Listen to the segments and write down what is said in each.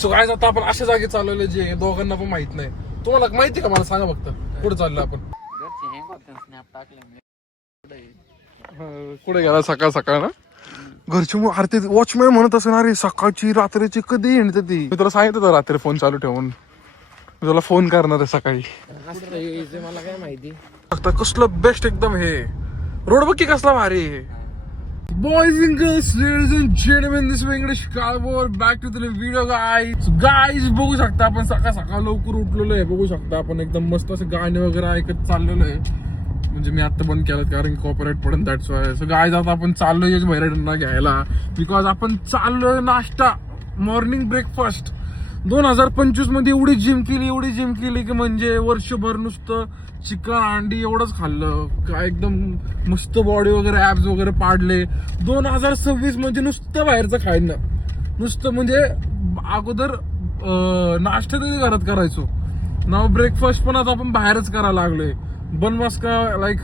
So काय आता आपण अशा जागी चालवले जे दोघांना पण माहित नाही. तुम्हाला माहिती का, मला सांगा फक्त कुठे चाललो आपण. कुठे गेला सकाळ सकाळ ना घरची आरती वॉचमॅन म्हणत असणार रे सकाळची रात्रीची कधी हिंडते ती. मी तुला सांगितलं होतं रात्री फोन चालू ठेवून मी तुला फोन करणार आहे सकाळी. मला काय माहिती आता कसलं बेस्ट एकदम हे रोड बघ की कसला भारी आहे. Boys and girls, ladies and gentlemen, this is English Calvor, back to the video guys. Guys, बघू शकता आपण सकाळ सकाळ लवकर उठलेलो आहे. बघू शकता आपण एकदम मस्त असं गाणे वगैरे ऐकत चाललेलो आहे. म्हणजे मी आता बंद केलं कारण कॉपरेट पडून दॅट्स वाय. सो गाईज आता आपण चाललोय भैरडना घ्यायला बिकॉज आपण चाललोय नाश्ता मॉर्निंग ब्रेकफास्ट. 2025 मध्ये एवढी जिम केली की म्हणजे वर्षभर नुसतं चिकन अंडी एवढंच खाल्लं काय एकदम मस्त बॉडी वगैरे ऍब्स वगैरे पाडले. 2026 म्हणजे नुसतं बाहेरचं खायनं नुसतं म्हणजे अगोदर नाश्ता तरी घरात करायचो नाव ब्रेकफास्ट पण आता आपण बाहेरच करायला लागलोय. बनमस्का लाईक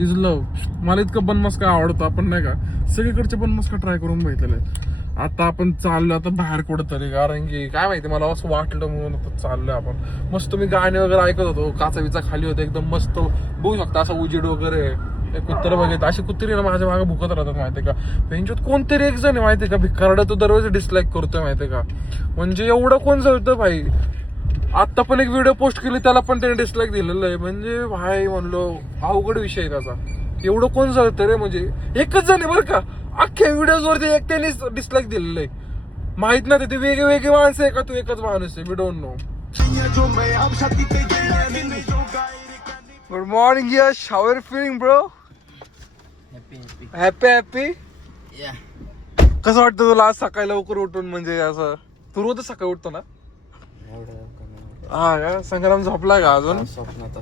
इज लव. मला इतकं बनमस्का आवडतो. आपण नाही का सगळीकडचे बनमस्का ट्राय करून बघितलेलं आहे. आता आपण चाललो आता बाहेर कुठंतरी कारण की काय माहिती मला असं वाटलं म्हणून आता चाललोय आपण. मस्त मी गाणे वगैरे ऐकत होतो. काचा विचा खाली होते एकदम मस्त बघू शकता असं उजेड वगैरे. कुत्र बघित अशी कुत्री ना माझ्या मागे भुकत राहतात माहितीये का. त्यांच्यात कोणतरी एक जण आहे माहितीये का भिकारडा तो दरवेळेस डिसलाईक करतोय माहितीये का. म्हणजे एवढं कोण जळतं भाई. आता पण एक व्हिडिओ पोस्ट केली त्याला पण त्याने डिसलाईक दिलेलं आहे. म्हणजे भाई म्हणलो अवघड विषय आहे त्याचा. एवढं कोण जळतं रे. म्हणजे एकच जण आहे बरं का अख्ख्या व्हिडिओज वरती एक त्याने डिसलाईक दिलेलं आहे. माहित नाही ते वेगळे माणसं आहे का तू एकच माणूस आहे. We don't know. Good morning Yash. How are feeling bro. Happy कसं वाटतं तुला आज सकाळी लवकर उठून. म्हणजे असं तू रोजच सकाळी उठतो ना. हा का संग्राम झोपलाय का अजून. स्वप्नात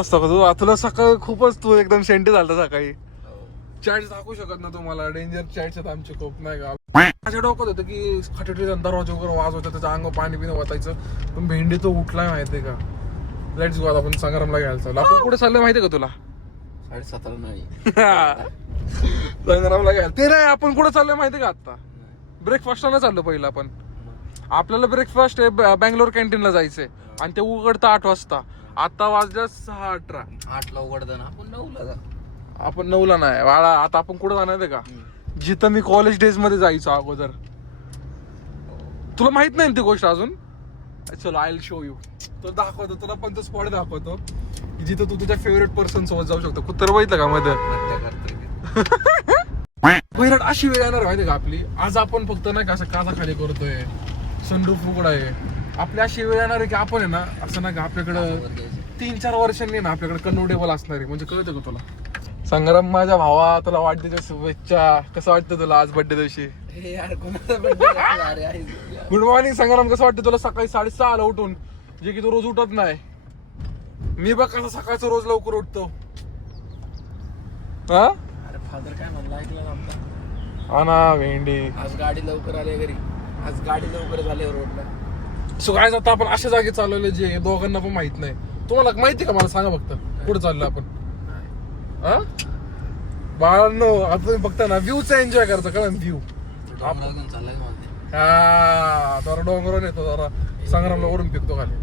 असतो का तू. तुला सकाळी खूपच तू एकदम सेंटी झालता सकाळी. चॅट्स दाखवू शकत ना तुम्हाला डेंजर चॅट्स आहेत आमचे खूप नाही का. माझ्या डोक्यात होतं की खटखटी दरवाजा वगैरे वाज होता त्याचं अंग पाणी पिणं वाचायचं पण भेंडी तो उठलाय माहितीये का. Let's go. आपण संग्रामला घ्यायला चाललो. आपण कुठे चाललोय माहितीये का तुला. 7:30 नाही संग्रामला घ्यायला ते नाही. आपण कुठे चाललोय माहितीये का. आता ब्रेकफास्टला चाललो पहिलं आपण. आपल्याला ब्रेकफास्ट बँगलोर कॅन्टीनला जायचंय आणि ते उघडतं 8 वाजता. आता वाजल्या 6:18. 8ला उघडतं ना आपण 9ला. आपण 9ला नाही बाळा. आता आपण कुठं जाणार आहे का जिथं मी कॉलेज डेज मध्ये जायचो अगोदर. तुला माहित नाही ती गोष्ट अजून. चलो आय विल शो यू. तो दाखवतो तुला पण तो स्पॉट दाखवतो जिथं तू तुझ्या फेवरेट पर्सन सोबत जाऊ शकतो. कुत्र बघितलं का मध्ये वैराट अशी वेळ येणार माहिती का आपली. आज आपण फक्त नाही का असं काचा खाली करतोय सनरूफ उघडा आहे. आपली अशी वेळ येणार आहे की आपण आहे ना असं नाही का आपल्याकडं 3-4 वर्षांनी ना आपल्याकडे कन्व्हर्टेबल असणार आहे. म्हणजे कळतं का तुला. संग्राम माझ्या भावा तुला वाढदिवसाच्या शुभेच्छा. कसं वाटतं तुला आज बर्थडे दिवशी. गुड मॉर्निंग संग्राम. कसं वाटतं तुला सकाळी 6:30ला उठून जे की तू रोज उठत नाही. मी बघ कसं सकाळचं रोज लवकर उठतो. हा अरे फादर काय म्हणलं ऐकलं ना आता. हा ना भेंडी. आज गाडी लवकर आली घरी. आज गाडी लवकर झाली रोडला. सो काय आता आपण अशा जागी चालवले जे दोघांना पण माहित नाही. तुम्हाला माहिती का मला सांगा फक्त कुठे चाललो आपण. बाळांनो आता तुम्ही फक्त ना व्ह्यूचा एन्जॉय करायचा कळलं व्ह्यू. हा जरा डोंगरावर येतो जरा संग्रामला वरून फेकतो खाली.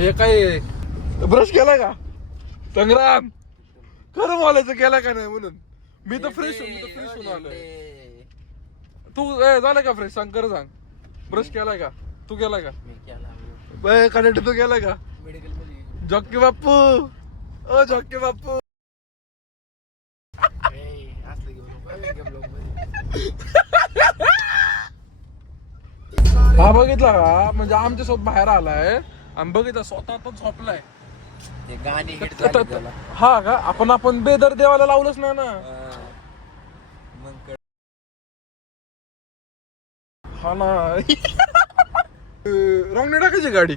हे काय ब्रश केला का संग्राम. खरं बोलायचं केला का नाही म्हणून. मी तर फ्रेश होऊन आलोय. तू झालं का फ्रेश सांग. खरं सांग ब्रश केलाय का. तू केलाय का. कनेक्ट तू केलाय का. जॉकी बाप्पू ओ जॉकी बाप्पू. हा बघितला का म्हणजे आमच्या सोबत बाहेर आलाय आणि बघितलं स्वतः तो झोपलाय. हा का आपण बेदर देवाला लावलंच नाही ना. हा ना रॉंग नाही टाकायची गाडी.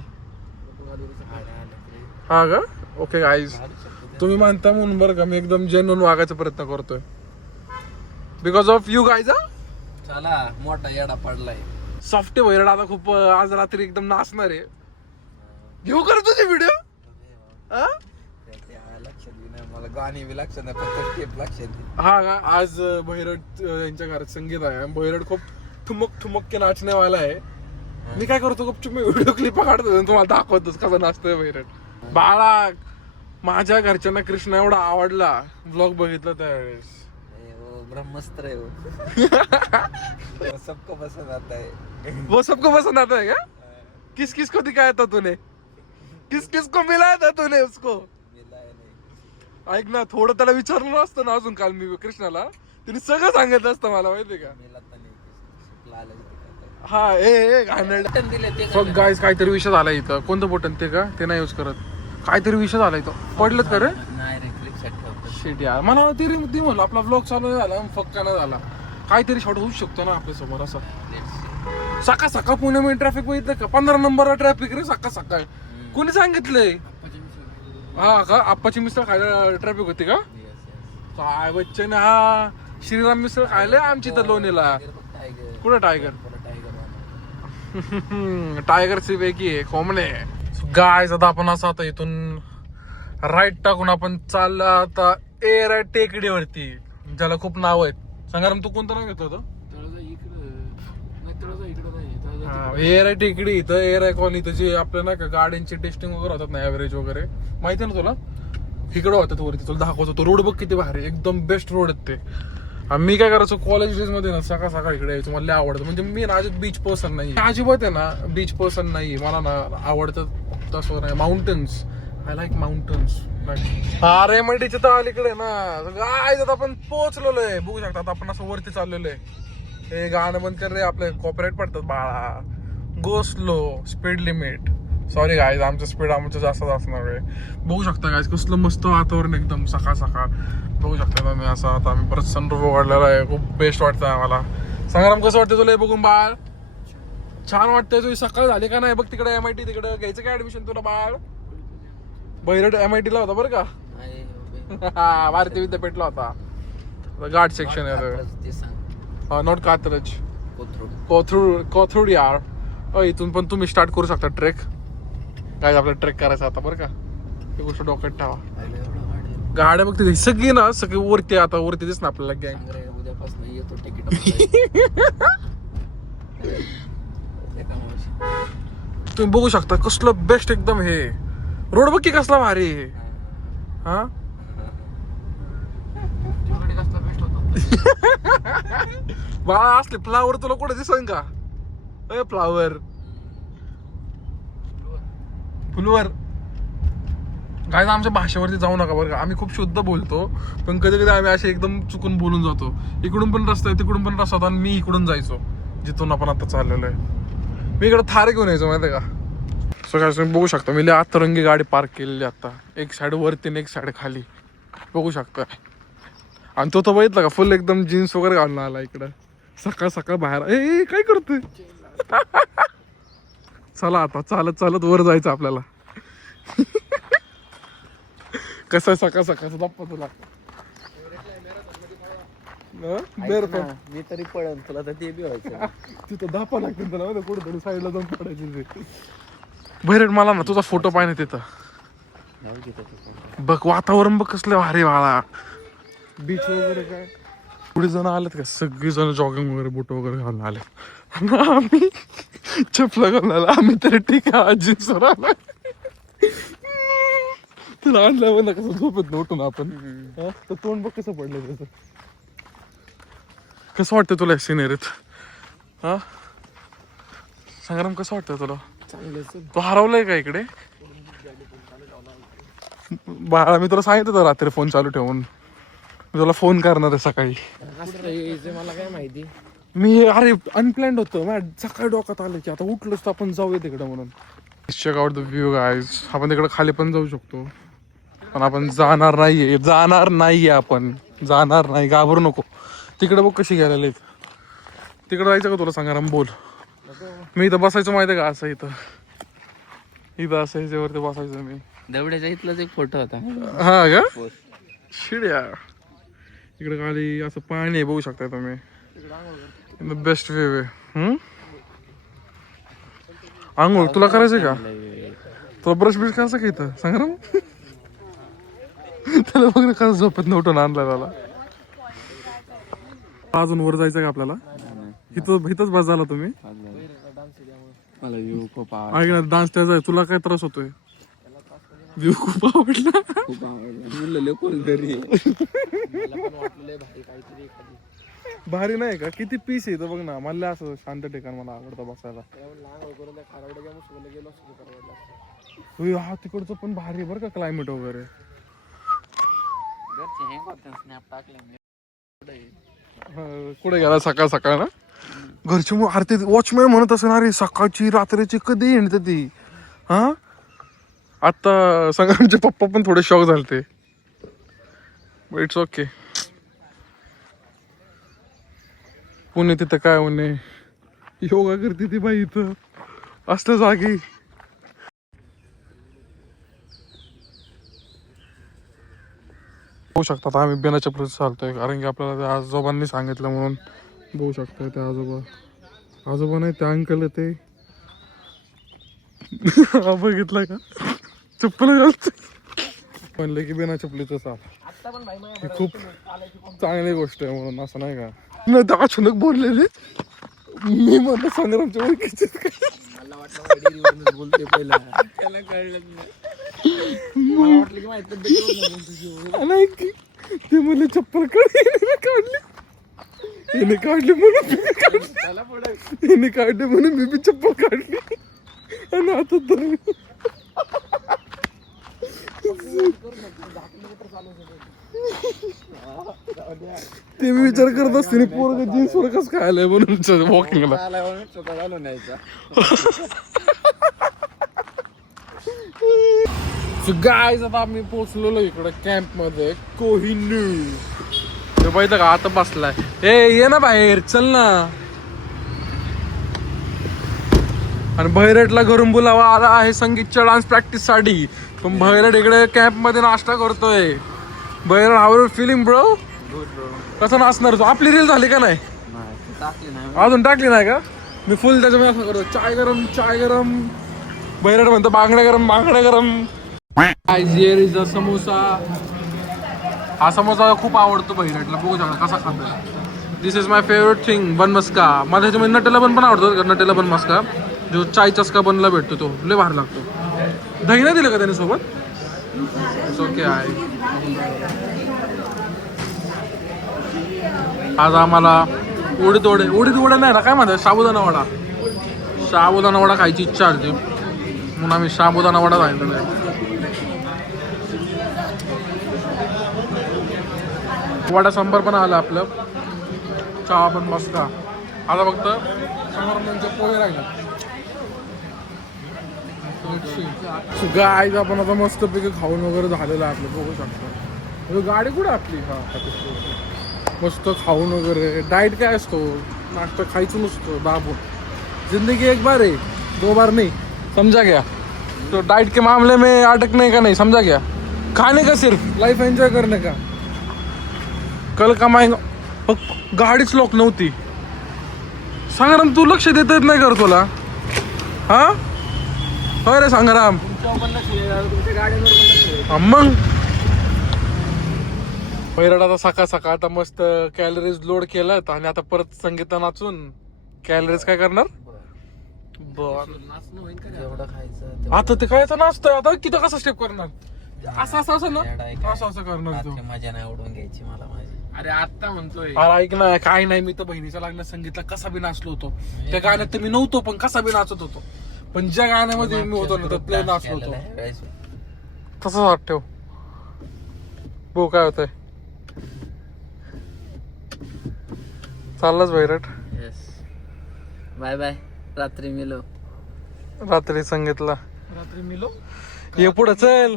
हा का ओके गाईज तुम्ही मानता म्हणून बरं का मी एकदम जेन्युइन वागायचा प्रयत्न करतोय. Because of you guys. चला मोठा येडा पडलाय. सॉफ्ट वैरड आता खूप आज रात्री एकदम नाचणार आहे. घेऊ कर तुझे व्हिडिओ. लक्षात नाही मला गाणी बी लक्षात नाही फक्त स्टेप लक्षात. हा का आज भैरट यांच्या घरात संगीत आहे. भैरट खूप ठुमक ठुमक के नाचने वाला है. मी काय करतो गपचूप मी व्हिडिओ क्लिप काढतो आणि तुम्हाला दाखवतोच कसं नाचतोय वैरण बाळा. माझ्या घरच्यांना कृष्णा एवढा आवडला व्लॉग बघितला त्यावेळेस. ब्रह्मस्त्र है वो. सबको पसंद आता है. वो सबको पसंद आता है क्या? किस किस को दिखाया था तूने? किस किस को मिलाया था तूने उसको? ऐक ना थोडं त्याला विचारलं असतं ना अजून काल मी कृष्णाला तिने सगळं सांगितलं असतं मला माहितीये का. हा ए गाईस काहीतरी विषय झाला इथं. कोणतं बटन ते का ते नाही यूज करत. काहीतरी विषय झाला इथं. पडलं का रे? शिट यार मला ती म्हणलं आपला ब्लॉग चालू झाला फक्का नाही झाला. काहीतरी शॉट होऊ शकतो ना आपल्या समोर असं. सकाळ सकाळ पुण्यामध्ये ट्रॅफिक बघितलं का? 15 नंबरला ट्रॅफिक रे सकाळ सकाळ. कोणी सांगितलंय? हा का आप्पाची मिसळ खायला ट्रॅफिक होती का? काय बच्चन हा श्रीराम मिसळ खायला आमची तर लोणीला. कुठं टायगर? टायगरची पैकी आहे कोंबणे. गाय आता आपण असं आता इथून राईट टाकून आपण चालला आता एअर टेकडीवरती ज्याला खूप नाव आहेत. संग्राम तू कोणतं नाव घेतो? एअर आय टेकडी इथं एअर आय कॉलनी इथं जे आपल्या ना का गाड्यांची टेस्टिंग वगैरे होतात ना ऍव्हरेज वगैरे माहिती ना तुला. इकडं होतात वरती तुला दाखवतो. तो रोड बघ किती भारी एकदम बेस्ट रोड आहेत ते. आणि मी काय करायचो कॉलेज डेज मध्ये ना सकाळ सकाळ इकडे यायचो. मला आवडतं म्हणजे मी ना अजिबात बीच पर्सन नाही अजिबात आहे ना बीच पर्सन नाही. मला ना आवडतं तसं नाही माउंटन्स. I like mountains. अरे मंडीच्या तर अलीकडे ना काय आपण पोहोचलेलो आहे बघू शकता. आता आपण असं वरती चाललेलो आहे. हे गाणं बंद कर रे आपले कॉपरेट पडतात बाळा. Go slow speed limit. Sorry guys आमचं स्पीड आमचं जास्त असणार आहे. बघू शकता गाईज कसलं मस्त वातावरण एकदम सकाळ सकाळ बघू शकता तुम्ही. असं आता आम्ही परत सनरूफ उघडलेला आहे. खूप बेस्ट वाटतं आम्हाला. संग्राम कसं वाटतं तुला बघून बाळ? छान वाटतंय. तुझी सकाळ झाली का नाही बघ तिकडे MIT तिकडे घ्यायचं काय ऍडमिशन तुला बाळ? बैरट MIT ला होता बरं का. भारतीय विद्यापीठला होता. गार्ड सेक्शन आहे नॉट कात्रज कोथरूड यार. इथून पण तुम्ही स्टार्ट करू शकता ट्रेक. काय आपल्याला ट्रेक करायचा आता बरं का. ही गोष्ट डोक्यात ठेवा. गाड्या बघते सगळी ना सगळी वरती आता वरती दिस ना आपल्याला गँग. उद्यापासून येतो तिकीट. तुम्ही बघू शकता कसलं बेस्ट एकदम हे रोड बघ की कसला भारी आहे. हा बाळा असले फ्लावर तुला कुठे दिसन का? फ्लावर फुलवर काय आमच्या भाषेवरती जाऊ नका बरं का. आम्ही खूप शुद्ध बोलतो पण कधी कधी आम्ही असे एकदम चुकून बोलून जातो. इकडून पण रस्ता आहे तिकडून पण रस्ता होता आणि मी इकडून जायचो जिथून आपण आता चाललेलो आहे. मी इकडे थार घेऊन यायचो माहिती आहे का. सो काय तुम्ही बघू शकता मी आतरंगी गाडी पार्क केलेली आता. एक साईड वरती आणि एक साईड खाली बघू शकता. आणि तो बघितला का फुल एकदम जीन्स वगैरे घालून आला इकडं सकाळ सकाळ बाहेर. ए काय करतोय? चला आता चालत चालत वर जायचं आपल्याला. कसं सकाळ सकाळचा दप्पा तुला मी तरी पळेल तुला तर ते बी व्हायचं. तिथं धापा लागते तुला कुठेतरी साईडला जाऊन पडायचे. बहिरेट मला ना तुझा फोटो पाहिजे तिथं. बघ वातावरण बघ कसलं भारी बाळा. बीच वगैरे काय पुढे जण आलेत का सगळी जण जॉगिंग वगैरे बोट वगैरे घालून आले. आम्ही चपला घालून आला. आम्ही तरी ठीक आहे जीन्स वर आला. तुला आणलं म्हणा कसं झोपत उठून आपण. तर तोंड बघ कसं पडलं त्याचं. कसं वाटतं तुला सिनेरीत? हा संग्राम कसं वाटतं तुला? तू हरवलाय का इकडे? बाळा मी तुला सांगितलं होतं रात्री फोन चालू ठेवून. मी तुला फोन करणार आहे सकाळी. मला काय माहिती. मी अरे अनप्लॅन्ड होतं सकाळी डोक्यात आलं की आता उठलोच तर आपण जाऊया तिकडे म्हणून. Check out the view guys. आपण तिकडे खाली पण जाऊ शकतो पण आपण जाणार नाहीये आपण जाणार नाही. घाबरू नको. तिकडे बघ कशी गेलेली. तिकडे जायचं का तुला संग्राम बोल. मी इथं बसायचं माहिती आहे का असं इथं असं ह्याच्यावरती बसायचं मी. दवड्याचा इथलाच एक फोटो होता. हा का शिड्या. इकडे खाली असं पाणी बघू शकता तुम्ही. बेस्ट व्ह्यू आहे. आंघोळ तुला करायचंय का? तुला ब्रश बिश करायचं का इथं संग्राम? त्याला बघ कसं झोपत नव्हतं आणला त्याला. अजून वर जायचं का आपल्याला? इथंच बस झाला तुम्ही. मला व्ह्यू खूप आवडला. ऐक ना, डान्स त्याचा आहे, तुला काय त्रास होतोय? व्ह्यू खूप आवडला. खूप आवडला. म्हणलं लेकोल घरी. मला पण वाटलं भारी काहीतरी एखादी. भारी नाही का? किती पीस आहे बघ ना. मला असं शांत ठिकाण मला आवडतं बसायला. होय, हा तिकडचं पण भारी आहे बरं का, क्लायमेट वगैरे. कुठे गेला सकाळ सकाळ ना? घरची आरती वॉचमॅन म्हणत असेल, अरे सकाळची रात्रीची कधी येणते ती. हा, आता संग्रामचे पप्पा पण थोडे शॉक झालते. It's okay. पुणे तिथं काय म्हणे, योगा करते ती बाई इथं असल्या जागी. बघू शकतात आम्ही बिना चपलीत चालतोय, कारण की आपल्याला त्या आजोबांनी सांगितलं म्हणून. बघू शकता ते आजोबा नाही, ते अंकल ते. बघितलं का, चप्पल घालतो म्हणलं की बिना चपलीचं चाल. ही खूप चांगली गोष्ट आहे म्हणून, असं नाही का. नाही अचानक बोललेले, मी म्हणलं संग्रामच्या ओळखीचे मला वाटलं बोलते पहिला. त्याला कळलं मला वाटलं की माहिती ते म्हणले चप्पल काढली, याने काढली म्हणून मी काढली, त्याला पुढे याने काढली म्हणून मी चप्पल काढली आणि आता तर ते मी विचार करत असते पोरग जीन्स वर कसं खायलाय म्हणून वॉकिंगला. गाईज आता आम्ही पोहोचलेलो इकडे कॅम्प मध्ये कोहिनूर. पाहिजे का आता बसलाय. ये ना बाहेर, चल ना. आणि भैरटला घरून बोलावा आला आहे संगीतच्या डान्स प्रॅक्टिस साठी. पण भैरट इकडे कॅम्प मध्ये नाश्ता करतोय. Bhairat, how are feeling bro? कसं नाचणार तू? आपली रील झाली का नाही? अजून टाकली नाही का? मी फुल त्याच्यामध्ये असं करतो, चाय गरम चाय गरम. भैरट म्हणतो बांगड्या गरम बांगड्या गरम. Here is a samosa. हा समोसा खूप आवडतो भैरटला, बघू शकता कसा खातो. दिस इज माय फेवरेट थिंग, बन मस्का. मला त्याच्यामध्ये नटेला पण आवडतो, नटेला बन मस्का जो चाय चस्का बनला भेटतो, तो लय भारी लागतो. दही नाही दिलं का त्याने सोबत? ओके आहे. आज आम्हाला उडीद वडे नाही ना, काय म्हणतात, साबुदाणा वडा खायची इच्छा होती म्हणून आम्ही साबुदाणा वडा सांगितलेला आहे. वडा सांबार पण आला आपलं, चहा पण मस्त. आता फक्त समोरचे पोहे राहिले. गाईज आपण आता मस्त पैकी खाऊन वगैरे झालेलं आहे आपलं, बघू शकतो. गाडी कुठे आपली? हा, मस्त खाऊन वगैरे. डाएट काय असतो? नाश्ता खायचं नसतो दाबून. जिंदगी एक बार है, 2 बार नहीं, समझा गया? तो डाइट के मामले में अटकने का नहीं, समझा गया? खाने का सिर्फ, लाइफ एंजॉय करने का. कल कमाएंगे. गाडीच लॉक नव्हती. संग्राम तू लक्ष देत नाही कर तुला? हा अरे संग्राम, मग भैरट आता सकाळ आता मस्त कॅलरीज लोड केलं आणि आता परत संगीता नाचून कॅलरीज काय करणार. आता ते काय नाचतोय आता, किती कसं स्टेप करणार? असं ना, असं करणार. मजा नाही उडवून घ्यायची मला माझी. अरे आता म्हणतोय, अरे ऐक ना, काय नाही, मी तर बहिणीच्या लग्नात संगीतला कसा बी नाचलो होतो. त्या गाण्यात तर मी नव्हतो, पण कसा बी नाचत होतो. पण ज्या गाण्यामध्ये मी होतो ना, तर प्ले नाचलो होतो. तसंच वाटतो भाऊ. काय होतंय? चाललाच भैरट. Bye bye. रात्री मिलो. रात्री संगीतला ये पुढे चल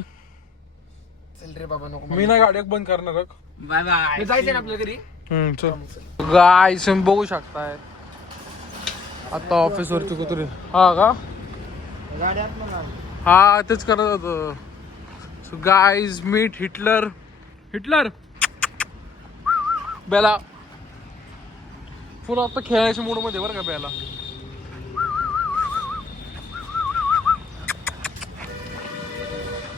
रे बाबा, नको. मी ना गाडी बंद करणार. Bye bye. जायचं ना आपल्या घरी. चल गाईस, बघू शकताय आता ऑफिस वरती कुत्रे. हा का? हा तेच करत होतो. So guys meet Hitler. Bella full आता खेळायच्या मूड मध्ये बरं का बेला.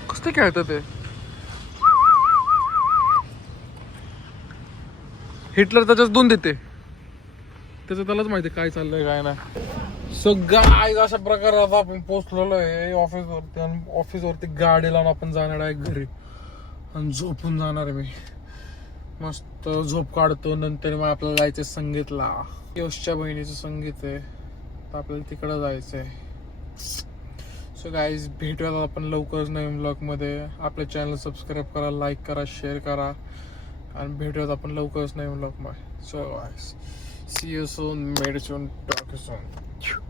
कसं खेळतं ते हिटलर, त्याच्याच 2 देते. त्याचं त्यालाच माहिती काय चाललंय काय नाही. सो गाईज अशा प्रकारे आता आपण पोहोचलेलो आहे ऑफिसवरती आणि ऑफिसवरती गाडी लावून आपण जाणार आहे घरी आणि झोपून जाणार आहे मी मस्त झोप काढतो. नंतर मग आपल्याला जायचं संगीतला. यशच्या बहिणीचं संगीत आहे तर आपल्याला तिकडं जायचं आहे. सो गाईज भेटूयात आपण लवकरच नवीन ब्लॉगमध्ये. आपल्या चॅनल सबस्क्राईब करा, लाईक करा, शेअर करा आणि भेटूयात आपण लवकरच नवीन ब्लॉगमध्ये. So guys see you soon, meet soon, talk soon.